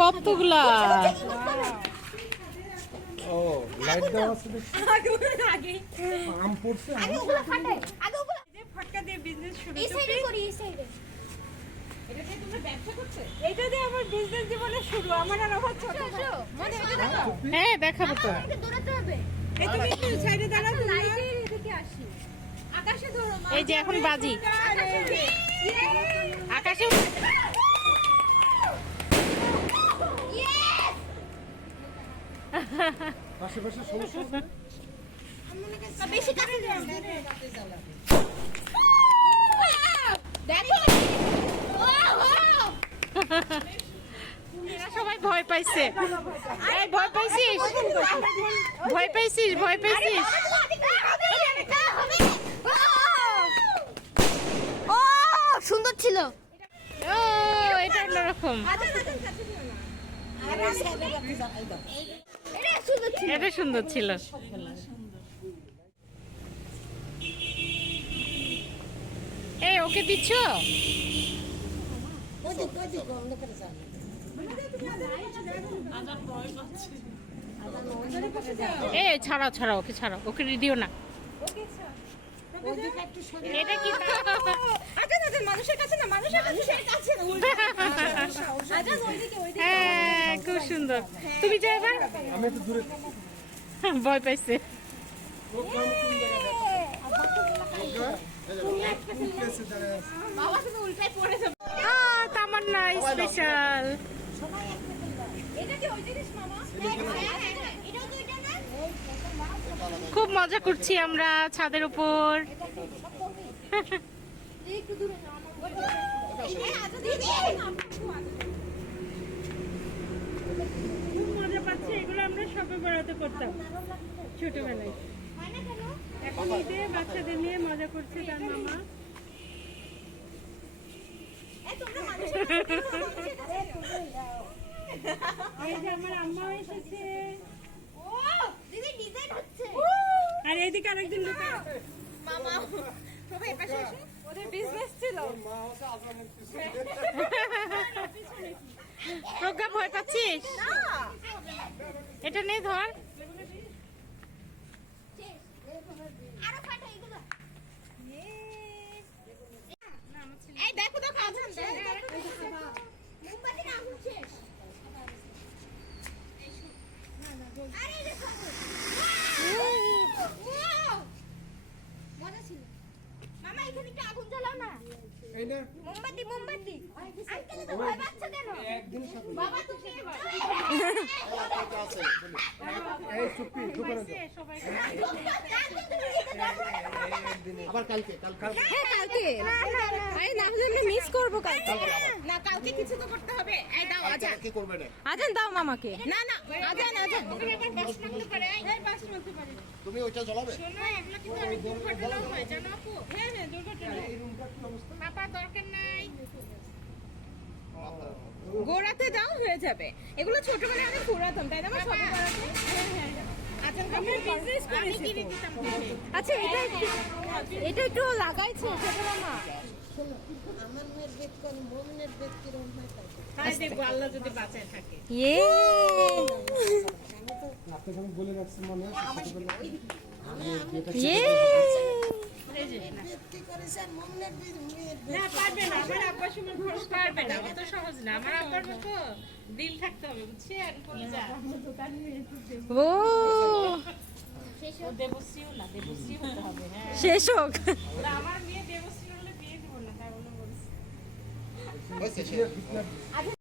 কতগুলা। ও লাইট দেওয়া আছে আগে আম পড়ছে আগে ওগুলো ফাটাই আগে ওগুলো যে ফটকা দিয়ে বিজনেস শুরু এই সাইডে করি এই সাইডে। এটা দিয়ে তোমরা ব্যবসা করছো? এইটা দিয়ে আমার বিজনেস জীবনে শুরু। আমার আর আমার ছোট ভাই। মনে হয় দেখো হ্যাঁ দেখাবো তো। আমাকে দৌড়াতে হবে। এই তুমি একটু সাইডে দাঁড়াও তো। লাইটের এদিকে আসি। আকাশে ধরো মা। এই যে এখন বাজি আকাশে। আশেপাশে সমস্যা আছে বেশি কাছে যাও। দেখো এরা সবাই ভয় পাইছে। এই ভয় পাইছিস? ভয় পাইছিস? ভয় পাইছিস? ও সুন্দর ছিল। ও এটা অন্যরকম। এটা সুন্দর ছিল। এটা সুন্দর ছিল। এই ওকে দিচ্ছ? এই ছাড়াও ছাড়াও, ওকে ছাড়াও, ওকে দিও না। এটা কি? মানুষের কাছে না, মানুষের কাছে না। হ্যাঁ খুব সুন্দর। তুমি যাও এবার। আমি একটু দূরে ভয় পাইছে। বাবা তুমি উল্টাই পড়ে যাবে। তামান্না স্পেশাল। এটা কি ওই জিনিস মামা? এটাও তো এটা না? খুব মজা করছি আমরা ছাদের উপর। একটু দূরে যাও। খুব মজা পাচ্ছি। এগুলো আমরা সবে বেড়াতে করতাম ছোটবেলায়। হয় না কেন? এখন ঈদে বাচ্চাদের নিয়ে মজা করছে তার মামা। এই যে আমার আম্মাও এসেছে। ও দিদি ডিজাইন হচ্ছে। আর এইদিকে আরেকজন লোক আছে। মামা সবাই এপাশে এসে ওদের বিজনেস ছিল। প্রজ্ঞা ভয় পাচ্ছিস? এটা নেই ধর। আরো ফাটা এগুলো। এই দেখো দেখো আছেন মোমবাতি না আগুন শেষ। আরে এই দেখো। ওয়াও! মজা ছিল। মামা এখানে একটু আগুন জ্বালাও না। এই না মোমবাতি মোমবাতি। আঙ্কেল তো ভয় পাচ্ছে কেন? একদিন সাথে বাবা তুমি এবার। এই চুপি দোকানে যাও আবার কালকে হ্যাঁ কালকে আরে না হলে মিস করব কালকে না কালকে কিছু তো করতে হবে এই দাও আজান কি করবে না আজান দাও মামাকে। না না আজান আজান ওখানে আবার বাস মারতে পারে এই বাস মারতে পারে তুমি ওইটা জ্বালাবে শোনো এগুলো কিন্তু অনেক দুর্ঘটনা হয় জানো আপু হ্যাঁ হ্যাঁ দুর্ঘটনা এই রুমটা কি অবস্থা পাপা দরকার নাই গোড়াতে দাও হয়ে যাবে এগুলো ছোটবেলায় অনেক পুরাতন তাই না আমার সব গোড়াতে হ্যাঁ হ্যাঁ আজান আমি বিজনেস করেছি কিনে দিতাম আচ্ছা এটা একটু লাগাইছে ছোট মামা। তাই দেখবো আল্লাহ যদি বাঁচায় থাকে ইয়ে আপনাকে আমি বলে রাখছি মনে ইয়ে না পারবে না আমার আব্বার সময় খরচ পারবে না অত সহজ না আমার আব্বার মতো দিল থাকতে হবে বুঝছেন কলিজা ও ও দেবশ্রীও না দেবশ্রী হতে হবে হ্যাঁ শেষ হোক। ওরা আমার মেয়ে দেবশ্রী হলে বিয়ে দিব না তাই বলে বলছি হয়েছে